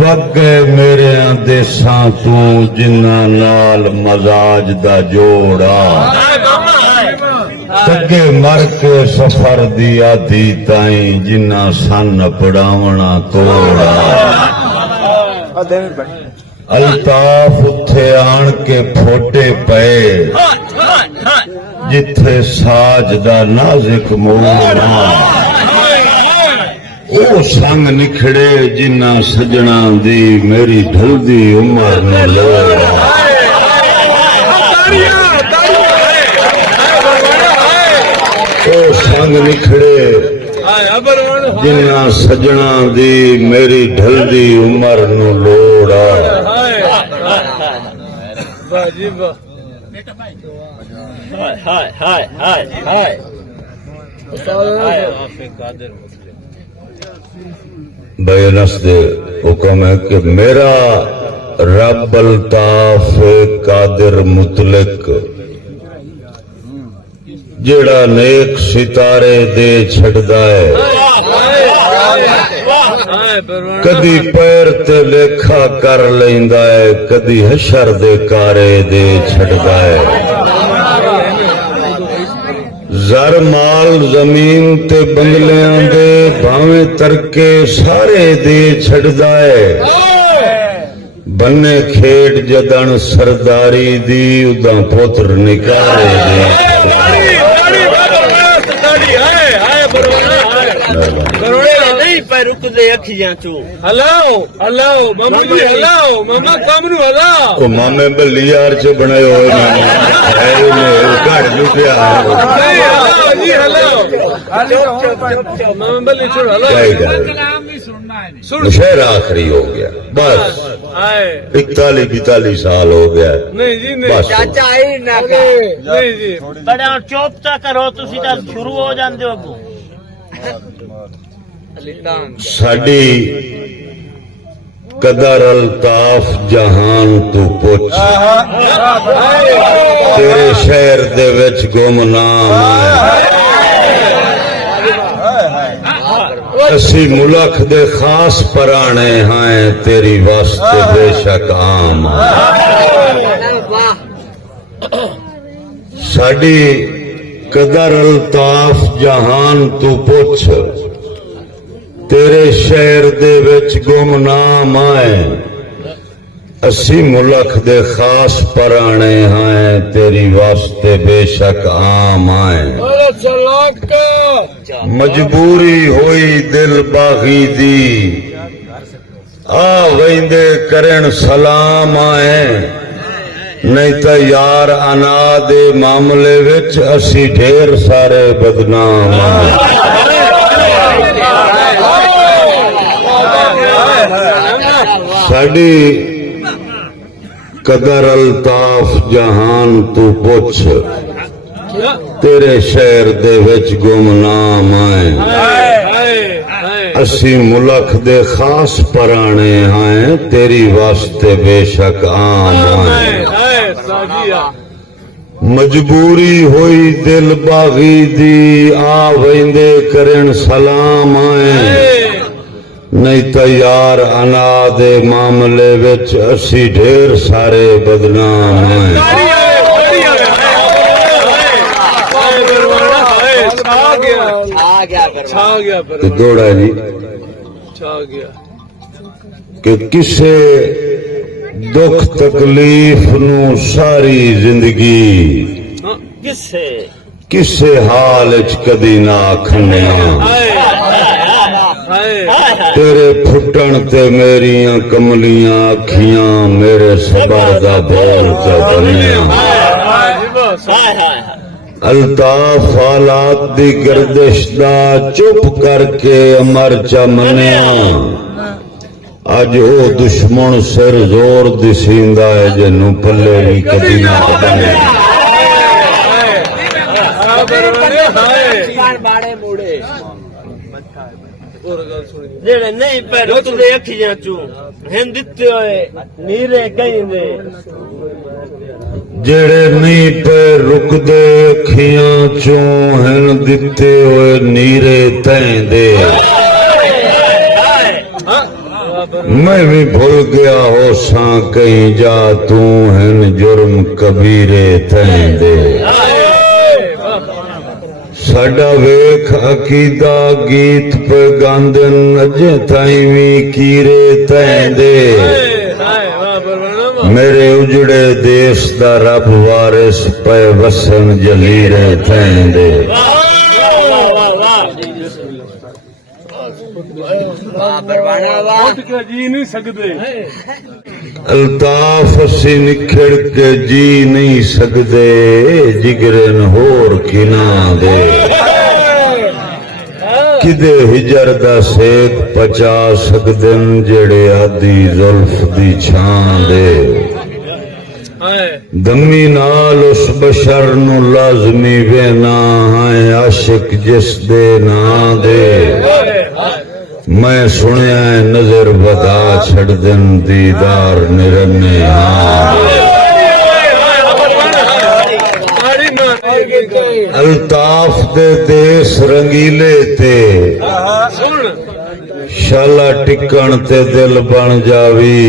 वगे मेरे देसां तू जिन्ना नाल मजाज दा जोड़ा तगे मर के सफर दी आधी ताई जिन्ना सन पड़ावना तोड़ा अल्ताफ उथे आन के फोटे पे जिथे साज दा नाजिक मोड़ा ओ संग निखड़े जिन्ना सजना दी मेरी ढलदी उम्र न लोड़ा ओ संग निखड़े जिन्ना सजना दी मेरी ढलदी उम्र न लोड़ा बेनस दे हुक्म है कि मेरा रब अल्ताफ कादिर मुतलक जेड़ा नेक सितारे दे छड़दा है कदी पैर ते लेखा कर लेंदा है कदी हशर दे कारे दे छड़दा है जर माल जमीन ते बंगलियां दे भावे तरके सारे दे छड़दा है बन्ने खेड़ जदन सरदारी दी उदा पुत्र निकाले दे मामे बल्ली यार च बनाए हुए शहर आखिरी हो गया बस 41-42 साल हो गया नहीं जी नहीं चाचा नहीं जी बड़ा चुप ता करो तुसी तां शुरू हो जांदे हो साडी कदर अल्ताफ जहान तू पुछ तेरे शहर दे विच गुमनाम असी मुल्क दे खास पराने हैं तेरी वास्ते बेशक आम साडी कदर अल्ताफ जहान तू पुछ तेरे शहर दे विच गुमनाम आए असी मुल्क दे खास पराने हैं तेरी वास्ते बेशक आम आए मजबूरी हुई दिल बागी दी आ वेंदे करन सलाम आए नहीं तो यार अना दे मामले विच असी ढेर सारे बदनाम आए साडी कदर अल्ताफ जहान तू पुछ तेरे शहर दे विच गुमनाम आए असी मुल्क दे खास पराने हैं तेरी वास्ते बेशक आम आए मजबूरी हुई दिल बागी दी आ वेंदे करन सलाम आए नहीं तो यार अना दे मामले विच असी ढेर सारे बदनाम हैं दौड़ा जी कि किसे दुख तकलीफ नू सारी जिंदगी किसे हाल च कदी ना आखने तेरे फुटन ते मेरिया कमलियां अखियां मेरे सबर दा बोल ते बने अल्ताफ हालात दी गर्दिश दा चुप करके अमर चा मनिया अज ओ दुश्मन सिर जोर दिसींदा है जिन्नू पल्ले भी कदी ना बने जेड़े नहीं पैर तुझे अखियां चू हिंद दिते होए नीरे कहिंदे जेड़े नहीं पैर रुकदे अखियां चू हिंद दिते होए नीरे तैंदे मैं भी भूल गया हो सा कहीं जा तू हैं जुर्म कबीरे तैंदे साडा वेख अकीदा गीत पे गांदन अजे ताई भी कीरे तैंदे मेरे उजड़े देश दा रब वारिस पे वसन जलीरे तैंदे जी नहीं सकते अल्ताफ असी निखड़ के जी नहीं सकते जिगरन होर किना दे किदे हिजर दा सेक पचा सकदन जेड़े आदि जुल्फ दी छां दे दमी नाल उस बशर नु लाजमी वेना है आशिक जिस दे ना दे मैं सुनिया नजर बता छड़ दिन दीदार निरन्ने अल्ताफ दे देश रंगीले ते शाला टिकण ते दिल बन जावी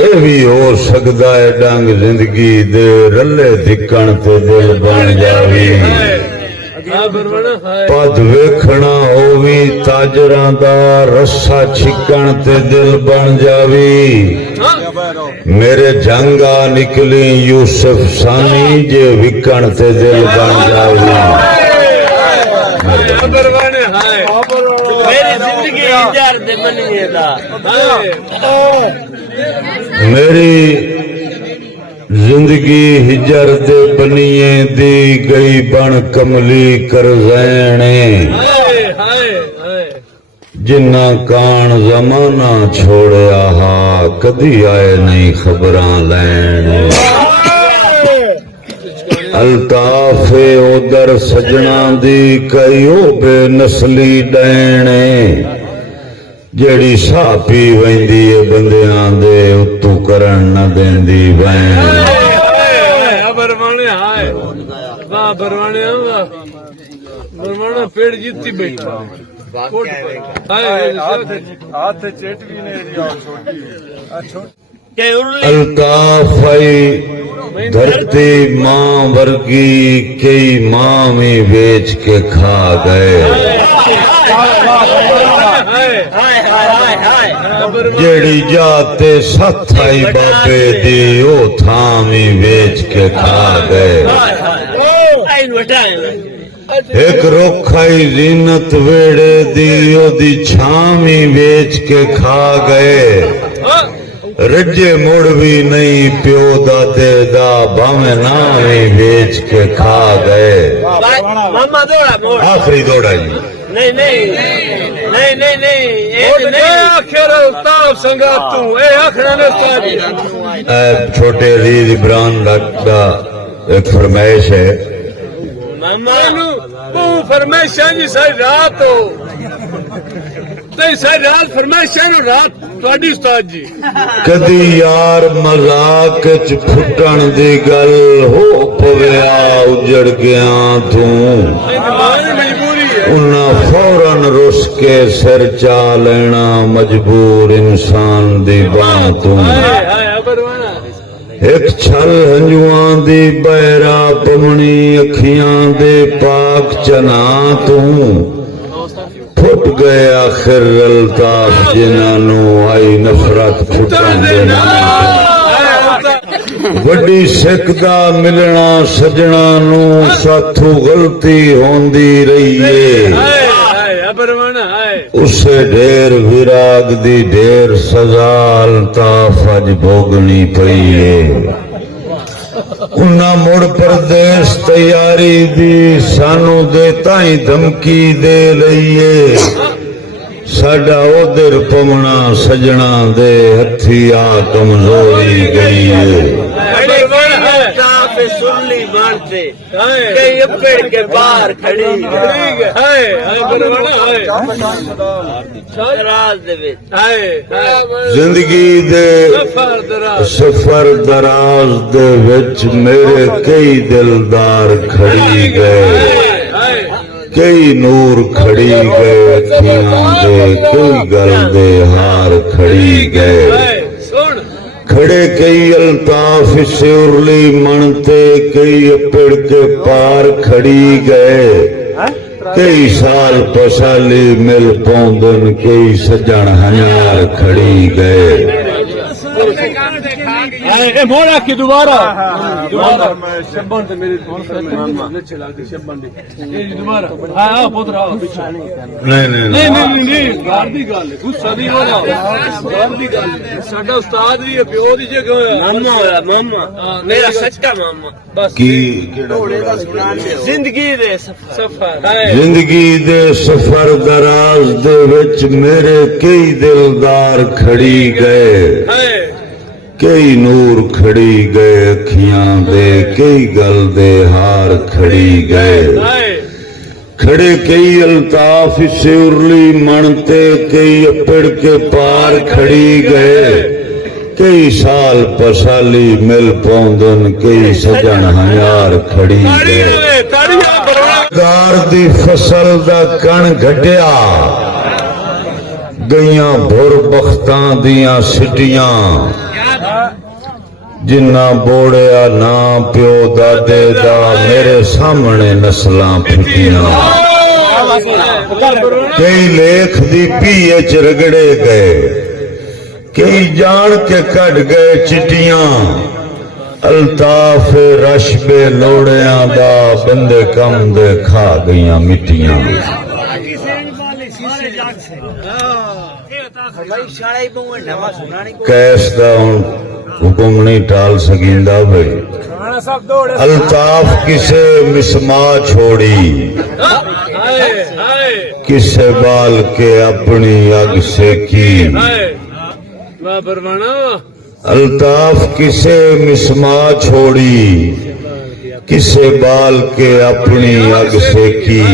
ये भी हो सकता है डंग जिंदगी दे रले धिकण ते दिल बन जावी पद वेखना होवी ताजरां दा रस्सा छिकण ते दिल बन जावी मेरे जंगा निकली यूसुफ सानी जे विकण ते दिल बन जावी मेरी जिंदगी इजार दे बनिए दा मेरी जिंदगी हिजर दे बनिए दी गई बन कमली कर जैने जिन्ना कान जमाना छोड़या हा कदी आए नहीं खबरां लैने अल्ताफे उदर सजना दी कई ओ बेनसली डैने जेड़ी साह पी वेंदी है बंदियां दे उत्तू करन न देंदी वैन पेड़ जीती बैठा हाथ चेट भी नहीं अल्ताफ धरती मां वर्गी कई मां में बेच के खा गए जेड़ी जाते सथ आई बाबे दी ओ थामी बेच के खा गए एक रोखाई जीनत वेड़े दी ओदी छामी बेच के खा गए रजे मुड़ भी नहीं प्यो दादे दा भावे ना भी बेच के खा गए आखिरी दौड़ा जी नहीं नहीं नहीं नहीं नहीं आखिर उस्ताद संगात तू ए आखिर ने उस्ताद छोटे अजीज इब्रान का एक फरमाइश है तू फरमाइशां जी सारी रात हो ते सारी रात फरमाइशां रात ਤੁਹਾਡੀ ਉਸਤਾਦ ਜੀ कदी यार मजाक च फुटण दी गल हो पविया उजड़ गया तू उन्ना फौरन रुस के सिर चा लेना मजबूर इंसान दी बां तू एक छल हंजुआं दी बहरा पमनी अखियां दे पाक चना तू फुट गए आखिर अल्ताफ जिन्हां आई नफरत फुटन देना वड्डी सिख दा मिलना सजना नू साथू गलती होंदी रही है उसे ढेर विराग दी ढेर सजा अल्ताफ अज भोगनी पई है उन्ना मुड़ परदेश तैयारी दी सानू दे ताई धमकी दे लईए साडा उधर पवना सजना दे हथी आ कमजोरी गई है सुनली मानते कई अपेड़ के बाहर खड़ी जिंदगी दे सफर दराज दे विच मेरे कई दिलदार खड़ी गए कई नूर खड़ी गए अखियां दे कई गल दे हार खड़ी गए सुन खड़े कई अल्ताफ से उर्ली मनते कई अपेड़ के पार खड़ी गए कई साल पसाली मिल पौंदन कई सजन हजार खड़ी गए मोड़ा की दोबारा शब्बन ते मेरे नचे लगदी शब्बन दी दोबारा हां पुत्र आओ नहीं बाहर दी गल गुस्सा दी हो बाहर दी गल साडा उस्ताद भी प्यो दी जगह मामा होया मामा मेरा सच्चा मामा बस की जिंदगी दे सफर जिंदगी दे सफर दराज दे विच मेरे कई दिलदार खड़ी गए कई नूर खड़ी गए अखियां दे कई गल दे हार खड़ी गए खड़े कई अल्ताफ से उर्ली मनते कई अपेड़ के पार खड़ी गए कई साल पसाली मिल पौंदन कई सजन हजार खड़ी गए गार दी फसल दा कण घटिया गईयां भुर बख्तां दियां सिटियां जिन्ना बोड़िया ना प्यो दादे दा मेरे सामने नस्लां फिटियां कई लेख दी पीए च रगड़े गए कई जान के कट गए चिटियां अल्ताफ रशबे लोड़ियां दा बंदे कम दे खा गईयां मिट्टियां कैस दा हुक्म नहीं टाल सकिंदा भाई अल्ताफ किसे मिसमा छोड़ी किसे बाल के अपनी अग से की अल्ताफ किसे मिसमा छोड़ी किसे बाल के अपनी अग से की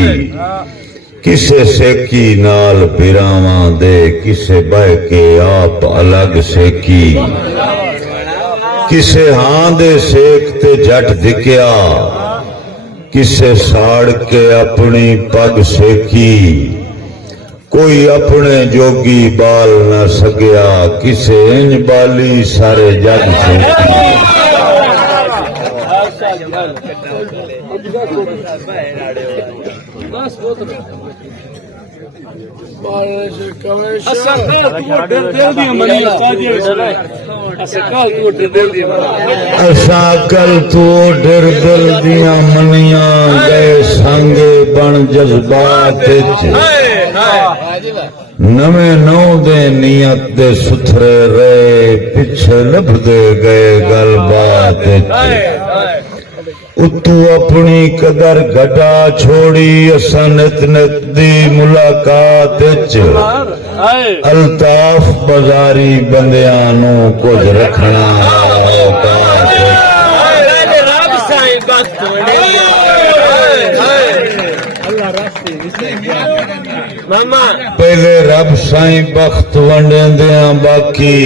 किसे सेकी नाल बिरावा दे किसे बह के आप अलग सेकी किसे हां दे सेक ते जट दिखया किसे साड़ के अपनी पग सेकी कोई अपने जोगी बाल न सगया किसे इंज बाली सारे जग सेकी असा कल तू डर दिल दिया मनिया गए संगे बन जज्बात नवे नौ दे नियत दे सुथरे रहे पिछे लभदे गए गलबात उतू अपनी कदर घटा छोड़ी असा नित नित दी मुलाकात अल्ताफ बाजारी बंदियां नू कुछ रखना पहले रब साईं बख्त वंडेंदिया बाकी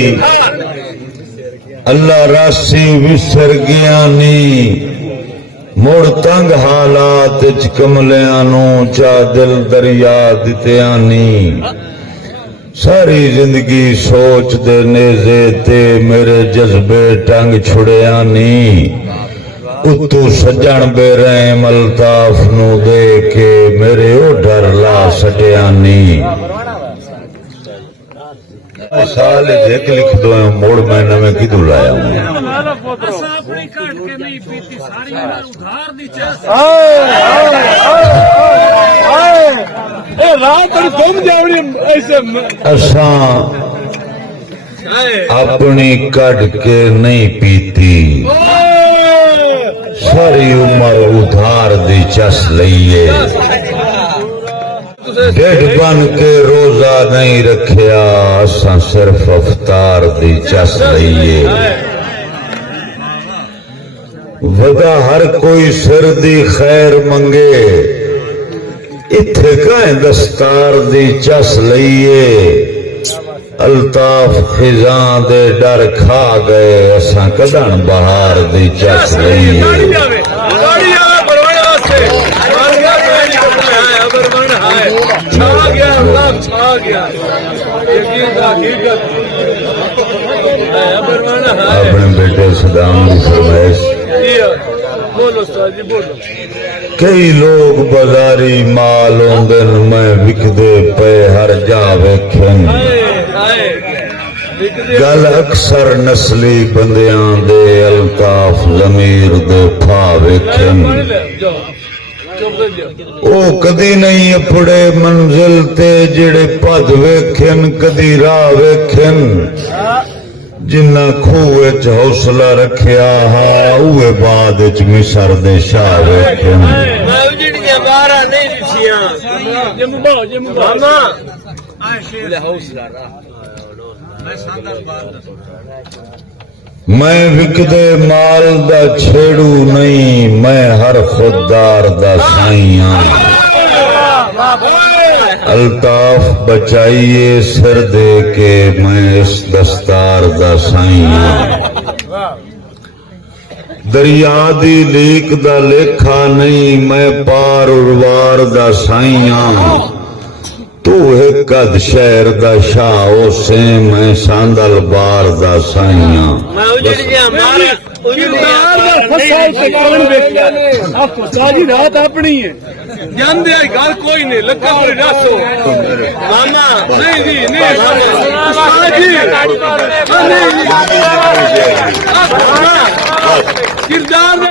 अल्लाह रासी विसर गया नी मुड़ तंग हालात कमलियां नू चा दिल दरिया दित्या नी सारी जिंदगी सोच दे नेज़े ते मेरे जज्बे टंग छुड़िया नी उतू सजन बेरहम अल्ताफ नू दे के मेरे ओ डर ला सटिया नी साल एक लिख दो मोड़ मैं नवे किदू लाया हूं असा अपनी कट के नहीं पीती सारी उम्र उधार दी चस लईए डेढ़ बन के रोजा नहीं रखिया असा सिर्फ अवतार दी चस लईए वदा हर कोई सिर दी खैर मंगे इत्थे कहें दस्तार दी चस लईए अल्ताफ खिजां दे डर खा गए असा कदन बहार दी चस लईए छा गया यकीन का हकीकत परवाना है अपने बेटे सदाम की फरमाइश बोलो उस्ताद जी बोलो कई लोग बाजारी माल होंदे न मैं विकदे पे हर जा वेखन गल अक्सर नस्ली बंदियां दे अल्ताफ जमीर दे फा वेखन ओ कदी नहीं अपड़े मंजिल ते जेड़े पद वेखन कदी राह वेखन जिन्ना खूह च हौसला रखिया हा उहे बाद च मिसर दे शाह वेखन मारा नहीं दिसिया मामा हौसला मैं विकदे माल दा छेड़ू नहीं मैं हर खुददार दा साईं अल्ताफ बचाइए सिर दे के मैं इस दस्तार दा साईं दरिया दी लीक दा लेखा नहीं मैं पार उर्वार दा साईं तू है कद शहर दा शाह उसे मैं सांदल बार दा साईं रात अपनी है जानते हैं घर कोई नहीं लगा और रासो मामा नहीं जी नहीं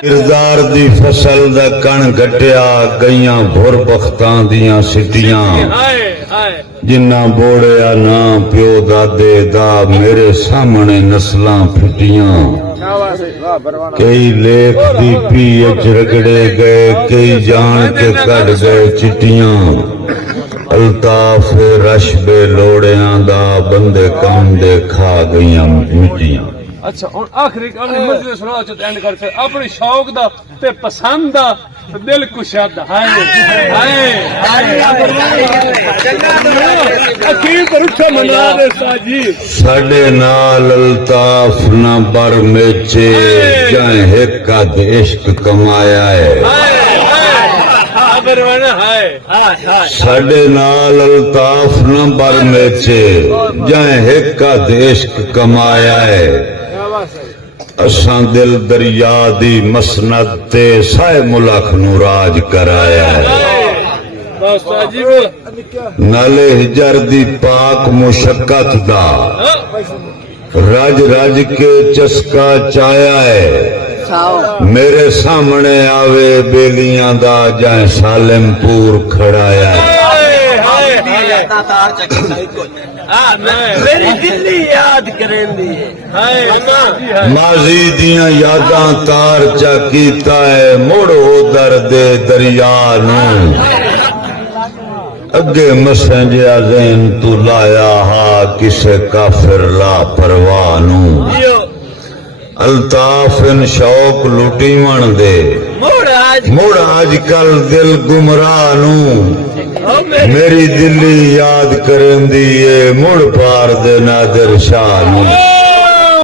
किरदार दी फसल दा कण घटिया गईयां भुर बख्तां दियां सिटियां जिन्ना बोड़िया ना प्यो दादे दा मेरे सामने नस्लां फिटियां कई लेख दी पी च रगड़े गए कई जान के कट गए चिट्टियां अल्ताफ रश बे लोड़ियां दा बंदे कौम दे खा गईयां मिट्टियां अच्छा और आखिरी अपनी मर्जी सुना एंड करके अपने शौक दा ते पसंद दा दिल कुशादा हाय अखीर पर उठा मना दे साजी साडे नाल अल्ताफ न बर मेचे जै एक इश्क कमाया है साडे नाल अल्ताफ न बर मेचे जै एक इश्क कमाया है असां दिल दरिया दी मसनद ते साए मुल्क नू राज कराया है नाले हिजर दी पाक मुशक्कत दा रज रज के चस्का चाया है मेरे सामने आवे बेलियां दा जाए सालिमपुर खड़ाया है मेरी दिल्ली याद करेंदी माजी दियां यादां तार चा कीता है मुड़ उधर दे दरिया नू अगे मसंजिया ज़हन तू लाया हा किसे काफिर ला परवाह नू अल्ताफ इन शौक लुटी मन दे मुड़ आजकल दिल गुमराह नू मेरी दिल्ली याद करेंदी है मुड़ पार दे नादिर शाह नू